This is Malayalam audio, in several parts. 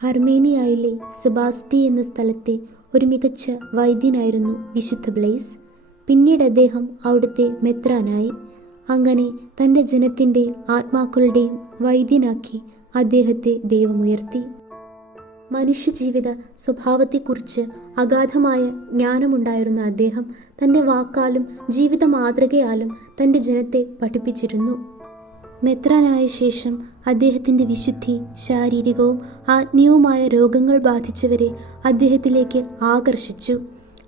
അർമേനിയയിലെ സെബാസ്റ്റി എന്ന സ്ഥലത്തെ ഒരു മികച്ച വൈദ്യനായിരുന്നു വിശുദ്ധ ബ്ലെയ്സ്. പിന്നീട് അദ്ദേഹം അവിടുത്തെ മെത്രാനായി. അങ്ങനെ തൻ്റെ ജനത്തിൻ്റെ ആത്മാക്കളുടെയും വൈദ്യനാക്കി അദ്ദേഹത്തെ ദൈവമുയർത്തി. മനുഷ്യജീവിത സ്വഭാവത്തെക്കുറിച്ച് അഗാധമായ ജ്ഞാനമുണ്ടായിരുന്ന അദ്ദേഹം തൻ്റെ വാക്കാലും ജീവിത മാതൃകയാലും തൻ്റെ ജനത്തെ പഠിപ്പിച്ചിരുന്നു. മെത്രാനായ ശേഷം അദ്ദേഹത്തിൻ്റെ വിശുദ്ധി ശാരീരികവും ആത്മീയവുമായ രോഗങ്ങൾ ബാധിച്ചവരെ അദ്ദേഹത്തിലേക്ക് ആകർഷിച്ചു.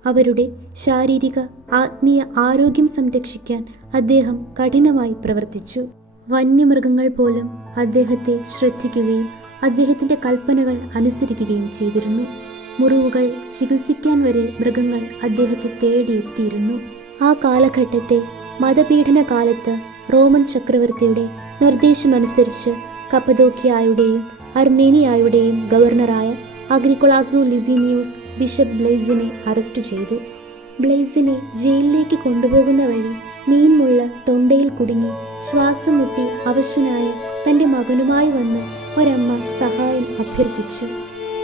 അവരുടെ ശാരീരിക ആത്മീയ ആരോഗ്യം സംരക്ഷിക്കാൻ അദ്ദേഹം കഠിനമായി പ്രവർത്തിച്ചു. വന്യമൃഗങ്ങൾ പോലും അദ്ദേഹത്തെ ശ്രദ്ധിക്കുകയും അദ്ദേഹത്തിൻ്റെ കൽപ്പനകൾ അനുസരിക്കുകയും ചെയ്തിരുന്നു. മുറിവുകൾ ചികിത്സിക്കാൻ വരെ മൃഗങ്ങൾ അദ്ദേഹത്തെ തേടിയെത്തിയിരുന്നു. ആ കാലഘട്ടത്തെ മതപീഡന കാലത്ത് റോമൻ ചക്രവർത്തിയുടെ നിർദ്ദേശമനുസരിച്ച് കപ്പദോക്യായുടെയും അർമേനിയായുടെയും ഗവർണറായ അഗ്രിക്കൊളാസു ലിസിനിയൂസ് ബിഷപ്പ് ബ്ലെയ്സിനെ അറസ്റ്റ് ചെയ്തു. ബ്ലെയ്സിനെ ജയിലിലേക്ക് കൊണ്ടുപോകുന്ന വഴി മീൻമുള്ള തൊണ്ടയിൽ കുടുങ്ങി ശ്വാസം മുട്ടി അവശനായ തൻ്റെ മകനുമായി വന്ന് ഒരമ്മ സഹായം അഭ്യർത്ഥിച്ചു.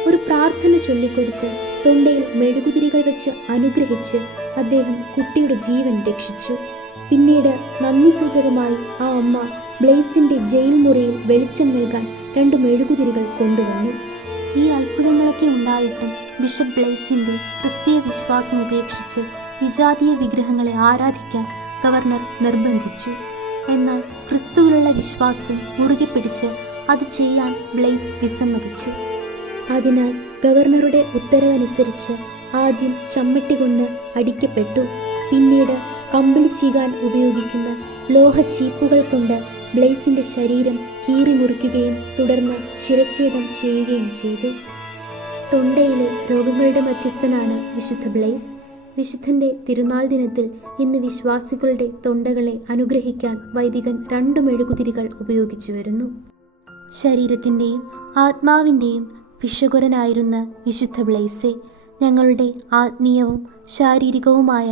ഒരു പ്രാർത്ഥന ചൊല്ലിക്കൊടുത്ത് തൊണ്ടയിൽ മെഴുകുതിരികൾ വെച്ച് അനുഗ്രഹിച്ച് അദ്ദേഹം കുട്ടിയുടെ ജീവൻ രക്ഷിച്ചു. പിന്നീട് നന്ദി സൂചകമായി ആ അമ്മ ബ്ലെയ്സിൻ്റെ ജയിൽ മുറിയിൽ വെളിച്ചം നൽകാൻ 2 മെഴുകുതിരികൾ കൊണ്ടുവന്നു. ഈ അത്ഭുതങ്ങളൊക്കെ ഉണ്ടായിട്ടും ബിഷപ്പ് ബ്ലെയ്സിൻ്റെ ക്രിസ്തീയ വിശ്വാസം ഉപേക്ഷിച്ച് വിജാതീയ വിഗ്രഹങ്ങളെ ആരാധിക്കാൻ ഗവർണർ നിർബന്ധിച്ചു. എന്നാൽ ക്രിസ്തുവിലുള്ള വിശ്വാസം മുറുകെ പിടിച്ച് അത് ചെയ്യാൻ ബ്ലെയ്സ് വിസമ്മതിച്ചു. അതിനാൽ ഗവർണറുടെ ഉത്തരവനുസരിച്ച് ആദ്യം ചമ്മട്ടി കൊണ്ട് അടിക്കപ്പെട്ടു. പിന്നീട് കമ്പിളി ചീകാൻ ഉപയോഗിക്കുന്ന ലോഹ ചീപ്പുകൾ കൊണ്ട് ബ്ലെയ്സിൻ്റെ ശരീരം കീറി മുറിക്കുകയും തുടർന്ന് ശിരച്ഛേദം ചെയ്യുകയും ചെയ്തു. തൊണ്ടയിലെ രോഗങ്ങളുടെ മധ്യസ്ഥനാണ് വിശുദ്ധ ബ്ലെയ്സ്. വിശുദ്ധൻ്റെ തിരുനാൾ ദിനത്തിൽ ഇന്ന് വിശ്വാസികളുടെ തൊണ്ടകളെ അനുഗ്രഹിക്കാൻ വൈദികൻ 2 മെഴുകുതിരികൾ ഉപയോഗിച്ചു വരുന്നു. ശരീരത്തിൻ്റെയും ആത്മാവിൻ്റെയും വിശ്വകുരനായിരുന്ന വിശുദ്ധ ബ്ലെയ്സെ, ഞങ്ങളുടെ ആത്മീയവും ശാരീരികവുമായ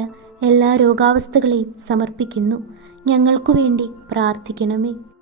എല്ലാ രോഗാവസ്ഥകളെയും സമർപ്പിക്കുന്നു. ഞങ്ങൾക്കു വേണ്ടി പ്രാർത്ഥിക്കണമേ.